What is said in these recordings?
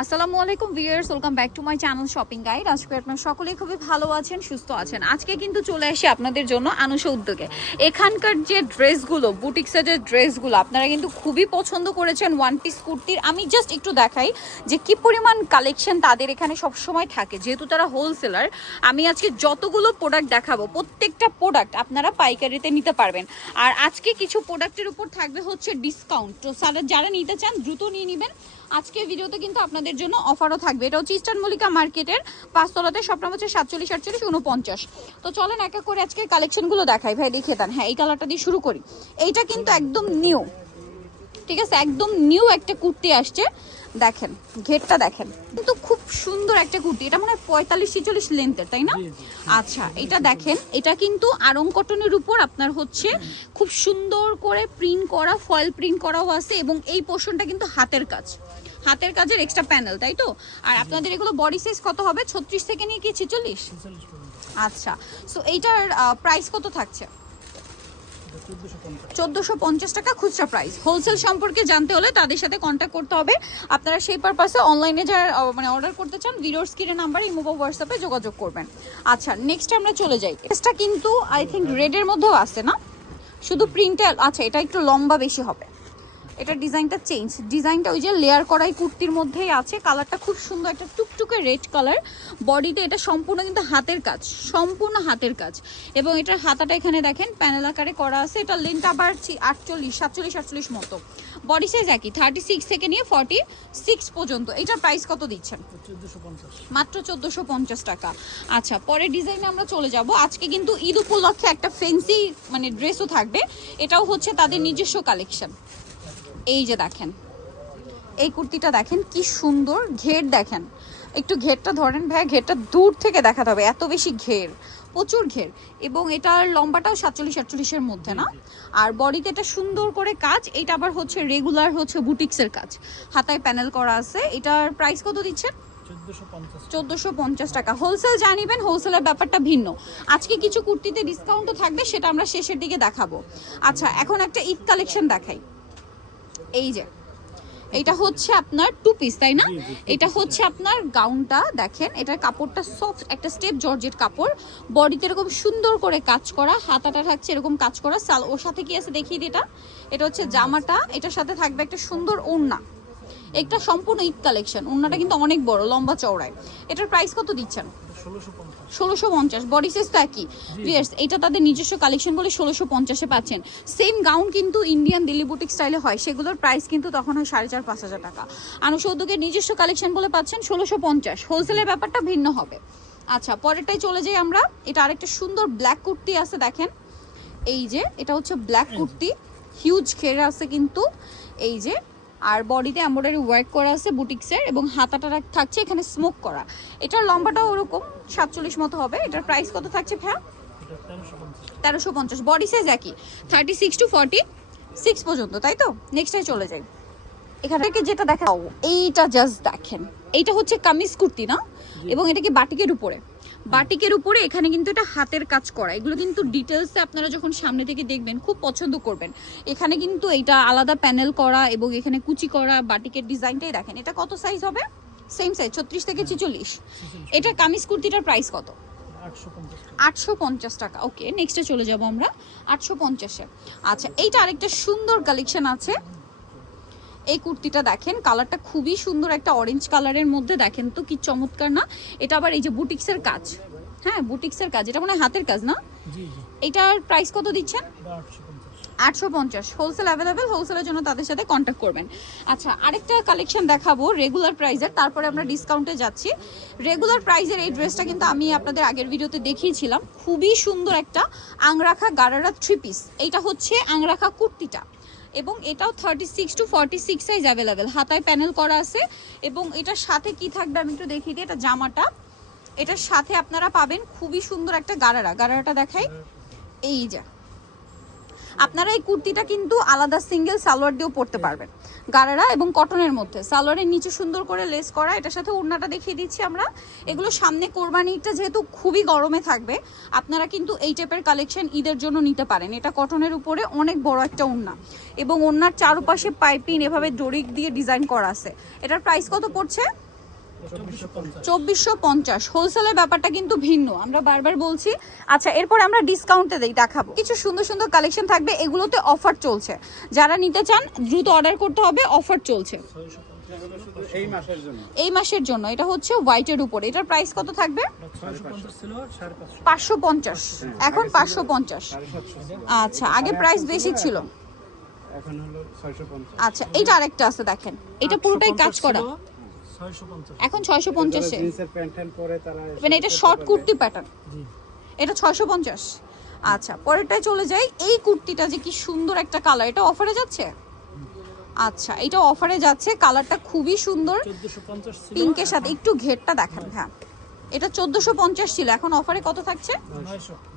আসসালামু আলাইকুম viewers, welcome back to my channel shopping guide. আজকে আপনারা সকলেই খুবই ভালো আছেন, সুস্থ আছেন। আজকে কিন্তু চলে আসি আপনাদের জন্য আনুষা উদ্যোগে। এখানকার যে ড্রেসগুলো, বুটিক্সের যে ড্রেসগুলো আপনারা কিন্তু খুবই পছন্দ করেছেন ওয়ান পিস কুর্তির। আমি জাস্ট একটু দেখাই যে কি পরিমাণ কালেকশন তাদের এখানে সবসময় থাকে, যেহেতু তারা হোলসেলার। আমি আজকে যতগুলো প্রোডাক্ট দেখাবো প্রত্যেকটা প্রোডাক্ট আপনারা পাইকারিতে নিতে পারবেন। আর আজকে কিছু প্রোডাক্টের উপর থাকবে হচ্ছে ডিসকাউন্ট, তো যারা নিতে চান দ্রুত নিয়ে নেবেন। আজকে ভিডিওতে কিন্তু আপনাদের জন্য অফারও থাকবে। এটা হচ্ছে ইস্টার্ন মল্লিকা মার্কেটের ৫ তলাতে, শপ নাম্বার হচ্ছে 47 48 49। তো চলেন এক এক করে আজকে কালেকশনগুলো দেখাই। ভাই দেখিয়ে দেন। হ্যাঁ, এই কালারটা দিয়ে শুরু করি। এইটা কিন্তু একদম নিউ, ঠিক আছে, একদম নিউ একটা কুর্তি আসছে। দেখেন ঘেরটা দেখেন, কিন্তু খুব সুন্দর একটা কুর্তি। এটা মনে হয় 45-46 লেন্থের, তাই না? আচ্ছা, এটা দেখেন, এটা কিন্তু আরং কটনের উপর আপনার হচ্ছে খুব সুন্দর করে প্রিন্ট করা, ফয়েল প্রিন্ট করাও আছে। এবং এই পোর্শনটা কিন্তু হাতের কাজ, হাতের কাজের এক্সট্রা প্যানেল, তাই তো? আর আপনাদের এগুলো বডি সাইজ কত হবে? 36 থেকে নিয়ে কি 46? আচ্ছা, সো এইটার প্রাইস কত থাকছে? 1450 টাকা খুচরা প্রাইস। হোলসেল সম্পর্কে জানতে হলে তাদের সাথে কন্ট্যাক্ট করতে হবে। আপনারা সেই পারপাসে অনলাইনে যারা অর্ডার করতে চান ভিডিওর স্ক্রিনের নাম্বারে ইমো বা হোয়াটসঅ্যাপে যোগাযোগ করবেন। আচ্ছা, নেক্সট আমরা চলে যাই। এটা কিন্তু আই থিঙ্ক রেডের মধ্যেও আছে না, শুধু প্রিন্টার। আচ্ছা, এটা একটু লম্বা বেশি হবে। এটা ডিজাইনটা চেঞ্জ, ডিজাইনটা ওই যে লেয়ার করাই কুর্তির মধ্যেই আছে। কালারটা খুব সুন্দর, একটা টুকটুকে রেড কালার। বডিতে এটা সম্পূর্ণ কিন্তু হাতের কাজ, সম্পূর্ণ হাতের কাজ। এবং এটার হাতাটা এখানে দেখেন প্যানেল আকারে করা আছে। এটা লেন্থ আবার 48 মতো। বডি সাইজ একই, 36 থেকে নিয়ে 46 পর্যন্ত। এটার প্রাইস কত দিচ্ছেন? মাত্র 1450 টাকা। আচ্ছা, পরের ডিজাইনে আমরা চলে যাব। আজকে কিন্তু ঈদ উপলক্ষে একটা ফ্যান্সি মানে ড্রেসও থাকবে। এটাও হচ্ছে তাদের নিজস্ব কালেকশন। এই যে দেখেন, এই কুর্তিটা দেখেন কি সুন্দর। ঘের দেখেন, একটু ঘেরটা ধরেন ভাই, ঘেরটা দূর থেকে দেখাতে হবে, এত বেশি ঘের, প্রচুর ঘের। এবং এটার লম্বাটাও 47-48-এর মধ্যে না। আর বডিতে এটা সুন্দর করে কাজ। এটা আবার হচ্ছে রেগুলার হচ্ছে বুটিক্সের কাজ, হাতায় প্যানেল করা আছে। এটার প্রাইস কত দিচ্ছেন? 1450 টাকা। হোলসেল জানিবেন, হোলসেলের ব্যাপারটা ভিন্ন। আজকে কিছু কুর্তিতে ডিসকাউন্টও থাকবে, সেটা আমরা শেষের দিকে দেখাবো। আচ্ছা, এখন একটা ঈদ কালেকশন দেখাই। এই যে এটা হচ্ছে আপনার টু পিস, তাই না? এটা হচ্ছে আপনার গাউনটা দেখেন, এটার কাপড়টা সফট, একটা স্টেপ জর্জেট কাপড়। বডিতে এরকম সুন্দর করে কাজ করা, হাতাটা থাকছে এরকম কাজ করা। ওর সাথে কি আছে দেখিয়ে দিই। এটা হচ্ছে জামাটা, এটার সাথে থাকবে একটা সুন্দর ওড়না। একটা সম্পূর্ণ ঈদ কালেকশন। ওড়নাটা কিন্তু অনেক বড়, লম্বা চওড়ায়। এটার প্রাইস কত দিচ্ছেন? 1650। বডি সাইজ তো একই। এটা তাদের নিজস্ব কালেকশন বলে 1650-এ পাচ্ছেন। সেম গাউন কিন্তু ইন্ডিয়ান দিল্লি বুটিক স্টাইলে হয়, সেগুলোর প্রাইস কিন্তু তখন হয় 4500-5000 টাকা। আনুষা উদ্যোগের নিজস্ব কালেকশন বলে পাচ্ছেন 1650। হোলসেলের ব্যাপারটা ভিন্ন হবে। আচ্ছা, পরেরটাই চলে যাই আমরা। এটা আরেকটা সুন্দর ব্ল্যাক কুর্তি আছে দেখেন। এই যে এটা হচ্ছে ব্ল্যাক কুর্তি, হিউজ ঘেরা আছে কিন্তু। এই যে, আর বডিতে এমব্রয়ডারি ওয়ার্ক করা আছে বুটিক্সের। এবং হাতাটা থাকছে এখানে স্মোক করা। এটার লম্বাটাও ওরকম 47 মতো হবে। এটার প্রাইস কত থাকছে ভাইয়া? 1350। বডি সাইজ একই, 36 to 46 পর্যন্ত, তাই তো? নেক্সটে চলে যাই। এখানে যেটা দেখাও, এইটা জাস্ট দেখেন। এইটা হচ্ছে কামিজ কুর্তি না, এবং এটা কি বাটিকের উপরে, বাটিকের উপরে এখানে কিন্তু এটা হাতের কাজ করা। এগুলো কিন্তু ডিটেলসে আপনারা যখন সামনে থেকে দেখবেন খুব পছন্দ করবেন। এখানে কিন্তু এটা আলাদা প্যানেল করা এবং এখানে কুচি করা। বাটিকের ডিজাইনটাই দেখেন। এটা কত সাইজ হবে? সেম সাইজ, 36 থেকে 46। এটা কামিজ কুর্তিটার প্রাইস কত? 850 টাকা। ওকে, নেক্সটে চলে যাব আমরা 850-এ। আচ্ছা, এইটা আরেকটা সুন্দর কালেকশন আছে। এই কুর্তিটা দেখেন, কালারটা খুবই সুন্দর, একটা অরেঞ্জ কালারের মধ্যে। দেখেন তো কি চমৎকার না? এটা আবার এই যে বুটিক্সের কাজ। হ্যাঁ, বুটিক্সের কাজ। এটা মনে হয় হাতের কাজ না? এটার প্রাইস কত দিচ্ছেন? 850। হোলসেল অ্যাভেলেবেল, হোলসেলের জন্য তাদের সাথে কন্ট্যাক্ট করবেন। আচ্ছা, আরেকটা কালেকশন দেখাবো রেগুলার প্রাইসের, তারপরে আমরা ডিসকাউন্টে যাচ্ছি। রেগুলার প্রাইসের এই ড্রেসটা কিন্তু আমি আপনাদের আগের ভিডিওতে দেখিয়েছিলাম। খুবই সুন্দর একটা আংরাখা গারারা 3 পিস। এইটা হচ্ছে আংরাখা কুর্তিটা। এবং এটাও 36 to 46 সাইজ অ্যাভেলেবেল। হাতায় প্যানেল করা আছে। এবং এটার সাথে কি থাকবে আমি একটু দেখিয়ে দিই। এটা জামাটা, এটার সাথে আপনারা পাবেন খুবই সুন্দর একটা গারারাটা দেখাই। এই যে আপনারা এই কুর্তিটা কিন্তু আলাদা সিঙ্গেল সালোয়ার দিয়েও পরতে পারবেন। গারারা এবং কটনের মধ্যে, সালোয়ারের নিচে সুন্দর করে লেস করা। এটার সাথে ওড়নাটা দেখিয়ে দিচ্ছি আমরা। এগুলো সামনে কোরবানিটা যেহেতু খুবই গরমে থাকবে, আপনারা কিন্তু এই টাইপের কালেকশন ঈদের জন্য নিতে পারেন। এটা কটনের উপরে অনেক বড় একটা ওড়না, এবং ওড়নার চারপাশে পাইপিং এভাবে ডোরি দিয়ে ডিজাইন করা আছে। এটার প্রাইস কত পড়ছে? 2450। হোলসেলের ব্যাপারটা কিন্তু ভিন্ন, আমরা বারবার বলছি। আচ্ছা, এরপর আমরা ডিসকাউন্টে দেখাবো কিছু সুন্দর সুন্দর কালেকশন থাকবে, এগুলোতে অফার চলছে, যারা নিতে চান দ্রুত অর্ডার করতে হবে, অফার চলছে এই মাসের জন্য। এটা হচ্ছে হোয়াইটের উপরে, এটার প্রাইস কত থাকবে? 550, এখন 550। আচ্ছা, আগে প্রাইস বেশি ছিল। আচ্ছা, এইটা আরেকটা আছে দেখেন, এটা পুরোটাই কাজ করা, এখন 650 মানে এটা শর্ট কুর্তি প্যাটার্ন, এটা 650। আচ্ছা, পরেরটায় চলে যাই। এই কুর্তিটা যে কি সুন্দর একটা কালার, এটা অফারে যাচ্ছে। আচ্ছা, এটা অফারে যাচ্ছে, কালারটা খুবই সুন্দর পিঙ্কের সাথে, একটু ঘেরটা দেখেন। হ্যাঁ, এটা 1450 ছিল, এখন অফারে কত থাকছে?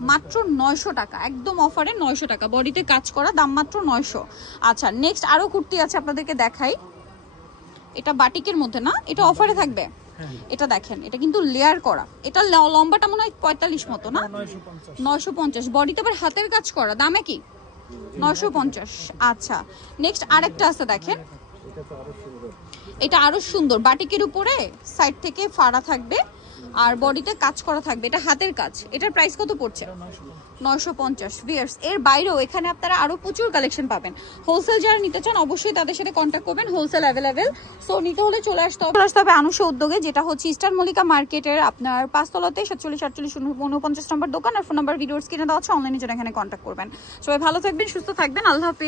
মাত্র 900 টাকা, একদম অফারে 900 টাকা, বডিতে কাজ করা, দাম মাত্র 900। আচ্ছা, নেক্সট আরো কুর্তি আছে, আপনাদেরকে দেখাই। এটা বাটিকের মধ্যে না, এটা অফারে থাকবে। এটা দেখেন, এটা কিন্তু লেয়ার করা, এটা লম্বাটা মনে হয় 45 মতো না, 950। বডিতে আবার হাতের কাজ করা, দামে কি? 950। আচ্ছা, নেক্সট আরেকটা আছে দেখেন, এটা আরো সুন্দর, বাটিকের উপরে সাইড থেকে ফাড়া থাকবে আর বডিতে কাজ করা থাকবে, এটা হাতের কাজ। এটার প্রাইস কত পড়ছে? 950 ভিউয়ার্স। এর বাইরেও এখানে আপনারা আরো প্রচুর কালেকশন পাবেন। হোলসেল যারা নিতে চান অবশ্যই তাদের সাথে কন্ট্যাক্ট করবেন, হোলসেল অ্যাভেলেবেল। সো নিতে হলে চলে আসতে হবে আনুষা উদ্যোগে, যেটা হচ্ছে ইস্টার্ন মল্লিকা মার্কেটের আপনার 5 তলাতে 47 48 49 নম্বর দোকান, আর ফোন নাম্বার ভিডিওর স্ক্রিনে দেওয়া আছে, অনলাইনে জন্য এখানে কন্ট্যাক্ট করবেন। সবাই ভালো থাকবেন, সুস্থ থাকবেন, আল্লাহ হাফেজ।